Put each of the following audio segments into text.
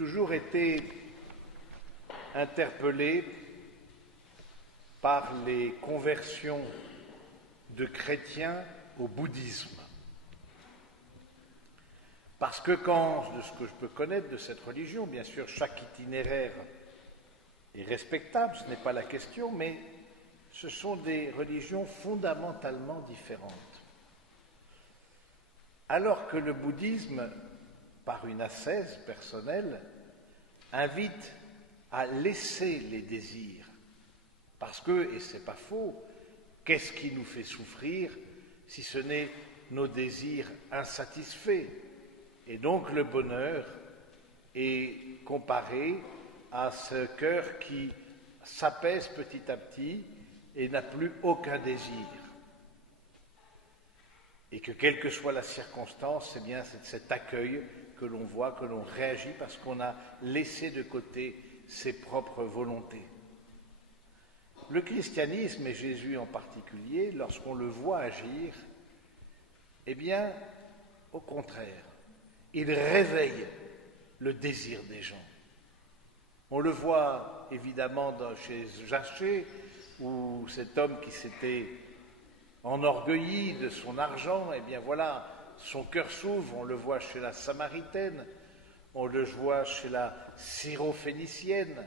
toujours été interpellé par les conversions de chrétiens au bouddhisme. Parce que de ce que je peux connaître de cette religion, bien sûr, chaque itinéraire est respectable, ce n'est pas la question, mais ce sont des religions fondamentalement différentes. Alors que le bouddhisme, par une ascèse personnelle, invite à laisser les désirs. Parce que, et c'est pas faux, qu'est-ce qui nous fait souffrir si ce n'est nos désirs insatisfaits? Et donc le bonheur est comparé à ce cœur qui s'apaise petit à petit et n'a plus aucun désir. Et que quelle que soit la circonstance, c'est bien cet accueil que l'on voit, que l'on réagit parce qu'on a laissé de côté ses propres volontés. Le christianisme, et Jésus en particulier, lorsqu'on le voit agir, eh bien, au contraire, il réveille le désir des gens. On le voit évidemment chez Zachée, où cet homme qui s'était enorgueilli de son argent, eh bien voilà, son cœur s'ouvre. On le voit chez la Samaritaine, on le voit chez la Syrophénicienne,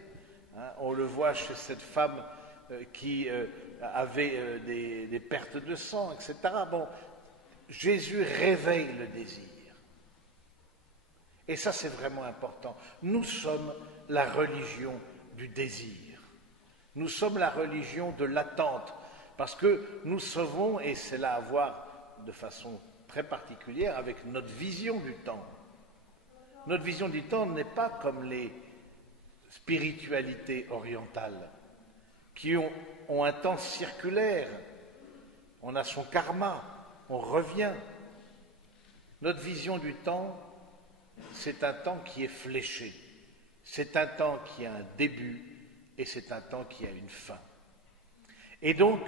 on le voit chez cette femme qui avait des pertes de sang, etc. Bon, Jésus réveille le désir. Et ça, c'est vraiment important. Nous sommes la religion du désir. Nous sommes la religion de l'attente. Parce que nous savons, et c'est là à voir de façon très particulière avec notre vision du temps. Notre vision du temps n'est pas comme les spiritualités orientales, qui ont un temps circulaire. On a son karma, on revient. Notre vision du temps, c'est un temps qui est fléché. C'est un temps qui a un début et c'est un temps qui a une fin. Et donc,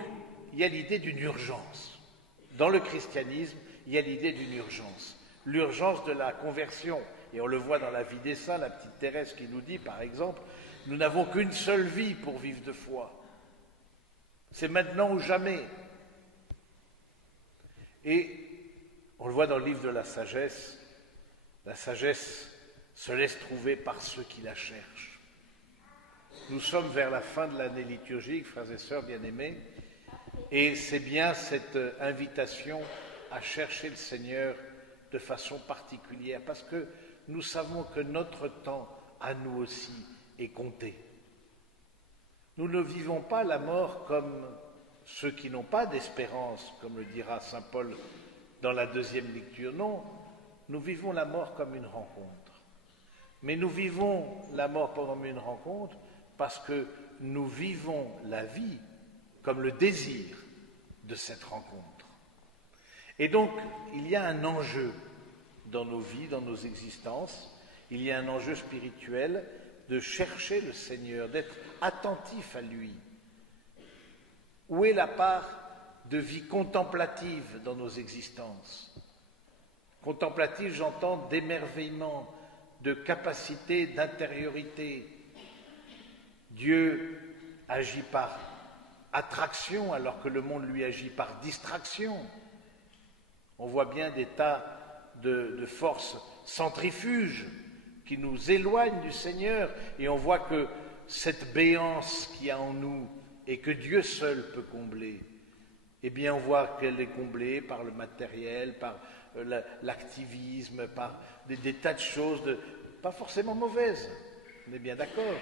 il y a l'idée d'une urgence. Dans le christianisme, il y a l'idée d'une urgence. L'urgence de la conversion. Et on le voit dans la vie des saints, la petite Thérèse qui nous dit, par exemple, nous n'avons qu'une seule vie pour vivre de foi. C'est maintenant ou jamais. Et on le voit dans le livre de la sagesse se laisse trouver par ceux qui la cherchent. Nous sommes vers la fin de l'année liturgique, frères et sœurs bien-aimés, et c'est bien cette invitation à chercher le Seigneur de façon particulière, parce que nous savons que notre temps, à nous aussi, est compté. Nous ne vivons pas la mort comme ceux qui n'ont pas d'espérance, comme le dira saint Paul dans la deuxième lecture. Non, nous vivons la mort comme une rencontre. Mais nous vivons la mort comme une rencontre parce que nous vivons la vie comme le désir de cette rencontre. Et donc, il y a un enjeu dans nos vies, dans nos existences, il y a un enjeu spirituel de chercher le Seigneur, d'être attentif à lui. Où est la part de vie contemplative dans nos existences? Contemplative, j'entends d'émerveillement, de capacité d'intériorité. Dieu agit par attraction alors que le monde lui agit par distraction. On voit bien des tas de forces centrifuges qui nous éloignent du Seigneur et on voit que cette béance qu'il y a en nous et que Dieu seul peut combler, eh bien on voit qu'elle est comblée par le matériel, par l'activisme, par des tas de choses, pas forcément mauvaises, on est bien d'accord,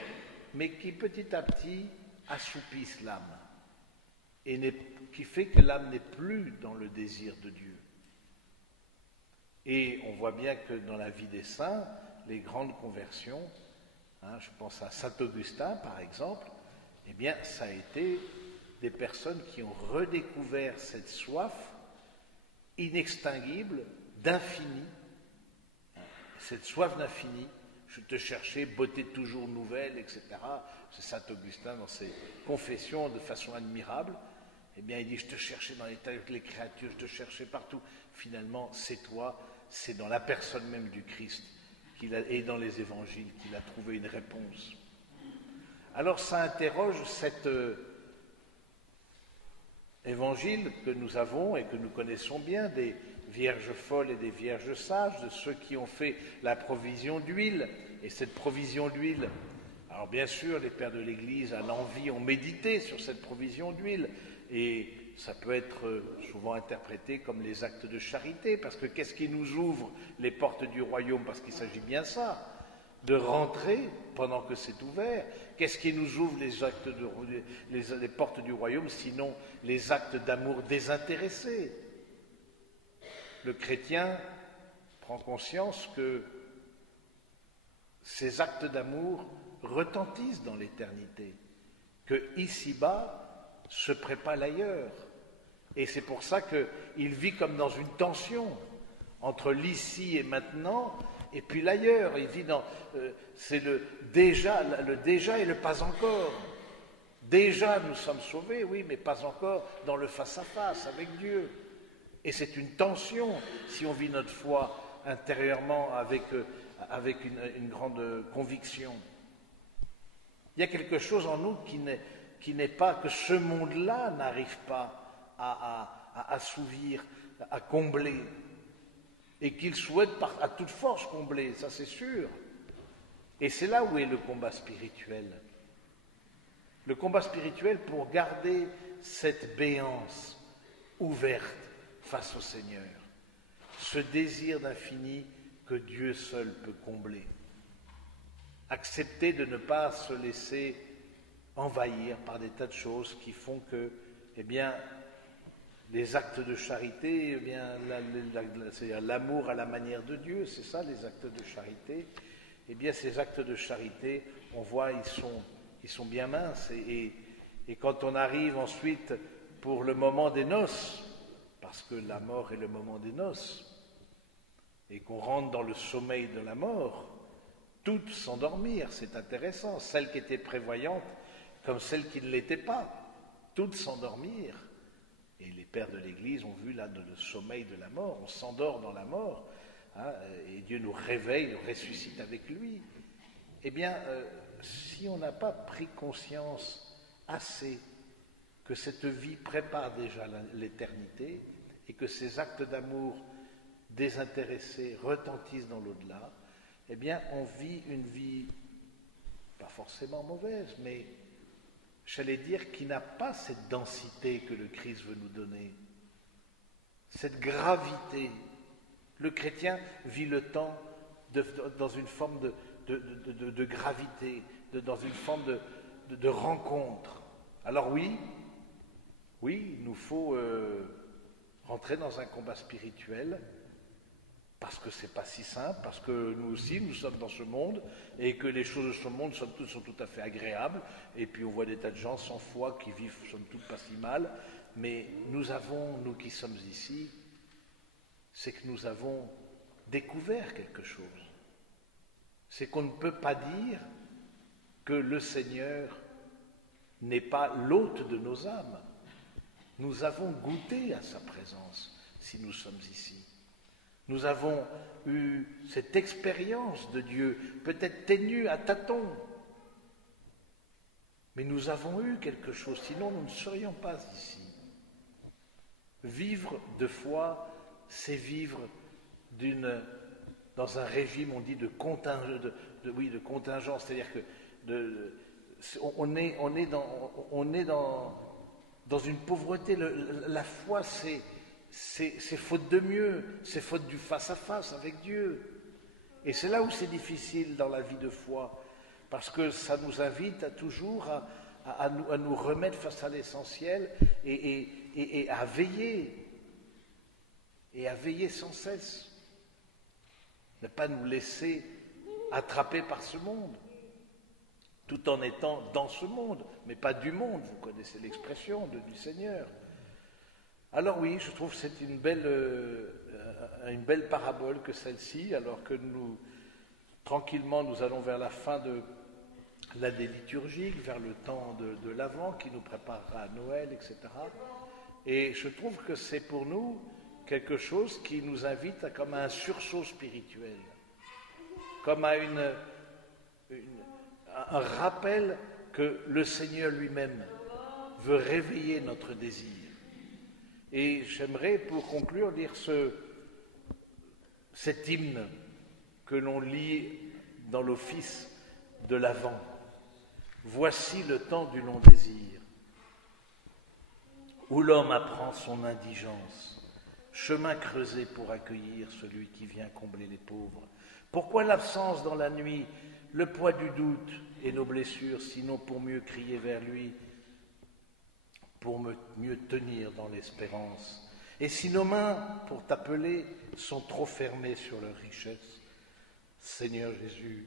mais qui petit à petit assoupissent l'âme et qui fait que l'âme n'est plus dans le désir de Dieu. Et on voit bien que dans la vie des saints, les grandes conversions, je pense à saint Augustin par exemple, eh bien ça a été des personnes qui ont redécouvert cette soif inextinguible d'infini, cette soif d'infini. Je te cherchais, beauté toujours nouvelle, etc. C'est saint Augustin dans ses confessions de façon admirable. Eh bien, il dit, je te cherchais dans les créatures, je te cherchais partout. Finalement, c'est toi, c'est dans la personne même du Christ et dans les évangiles qu'il a trouvé une réponse. Alors ça interroge cet évangile que nous avons et que nous connaissons bien, des vierges folles et des vierges sages, de ceux qui ont fait la provision d'huile. Et cette provision d'huile, alors bien sûr, les pères de l'Église à l'envi ont médité sur cette provision d'huile, et ça peut être souvent interprété comme les actes de charité, parce que qu'est-ce qui nous ouvre les portes du royaume? Parce qu'il s'agit bien ça, de rentrer pendant que c'est ouvert. Qu'est-ce qui nous ouvre les portes du royaume, sinon les actes d'amour désintéressés? Le chrétien prend conscience que ces actes d'amour retentissent dans l'éternité, que ici-bas se prépare l'ailleurs. Et c'est pour ça qu'il vit comme dans une tension entre l'ici et maintenant, et puis l'ailleurs. Il vit dans c'est le déjà et le pas encore. Déjà nous sommes sauvés, oui, mais pas encore dans le face-à-face avec Dieu. Et c'est une tension si on vit notre foi intérieurement avec une grande conviction. Il y a quelque chose en nous qui n'est pas, que ce monde-là n'arrive pas à assouvir, à combler, et qu'il souhaite à toute force combler, ça c'est sûr. Et c'est là où est le combat spirituel. Le combat spirituel pour garder cette béance ouverte face au Seigneur, ce désir d'infini que Dieu seul peut combler. Accepter de ne pas se laisser envahir par des tas de choses qui font que, eh bien, les actes de charité, eh bien, c'est-à-dire l'amour à la manière de Dieu, c'est ça les actes de charité. Eh bien, ces actes de charité, on voit, ils sont bien minces. Et quand on arrive ensuite pour le moment des noces, parce que la mort est le moment des noces, et qu'on rentre dans le sommeil de la mort, toutes s'endormirent, c'est intéressant, celles qui étaient prévoyantes comme celles qui ne l'étaient pas, toutes s'endormirent. Et les pères de l'Église ont vu là le sommeil de la mort, on s'endort dans la mort, hein, et Dieu nous réveille, nous ressuscite avec lui. Eh bien, si on n'a pas pris conscience assez que cette vie prépare déjà l'éternité et que ces actes d'amour désintéressés retentissent dans l'au-delà, eh bien, on vit une vie pas forcément mauvaise, mais j'allais dire qui n'a pas cette densité que le Christ veut nous donner, cette gravité. Le chrétien vit le temps dans une forme de gravité, dans une forme de rencontre. Alors oui, il nous faut rentrer dans un combat spirituel, parce que c'est pas si simple, parce que nous aussi, nous sommes dans ce monde, et que les choses de ce monde sont tout à fait agréables, et puis on voit des tas de gens sans foi qui vivent, somme toute, pas si mal, mais nous qui sommes ici, c'est que nous avons découvert quelque chose. C'est qu'on ne peut pas dire que le Seigneur n'est pas l'hôte de nos âmes. Nous avons goûté à sa présence si nous sommes ici. Nous avons eu cette expérience de Dieu, peut-être ténue à tâtons, mais nous avons eu quelque chose, sinon nous ne serions pas ici. Vivre de foi, c'est vivre dans un régime, on dit, de contingence, c'est-à-dire que on est dans une pauvreté. La foi, c'est faute de mieux, c'est faute du face-à-face avec Dieu. Et c'est là où c'est difficile dans la vie de foi, parce que ça nous invite toujours à nous remettre face à l'essentiel et à veiller, sans cesse. Ne pas nous laisser attraper par ce monde, tout en étant dans ce monde, mais pas du monde, vous connaissez l'expression du Seigneur. Alors oui, je trouve que c'est une belle parabole que celle-ci, alors que tranquillement, nous allons vers la fin de l'année liturgique, vers le temps de l'Avent qui nous préparera à Noël, etc. Et je trouve que c'est pour nous quelque chose qui nous invite comme un sursaut spirituel. comme à un rappel que le Seigneur lui-même veut réveiller notre désir. Et j'aimerais, pour conclure, lire cet hymne que l'on lit dans l'office de l'Avent. Voici le temps du long désir, où l'homme apprend son indigence, chemin creusé pour accueillir celui qui vient combler les pauvres. Pourquoi l'absence dans la nuit, le poids du doute et nos blessures, sinon pour mieux crier vers lui, pour mieux tenir dans l'espérance? Et si nos mains, pour t'appeler, sont trop fermées sur leur richesse, Seigneur Jésus,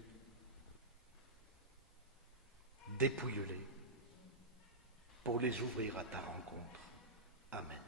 dépouille-les pour les ouvrir à ta rencontre. Amen.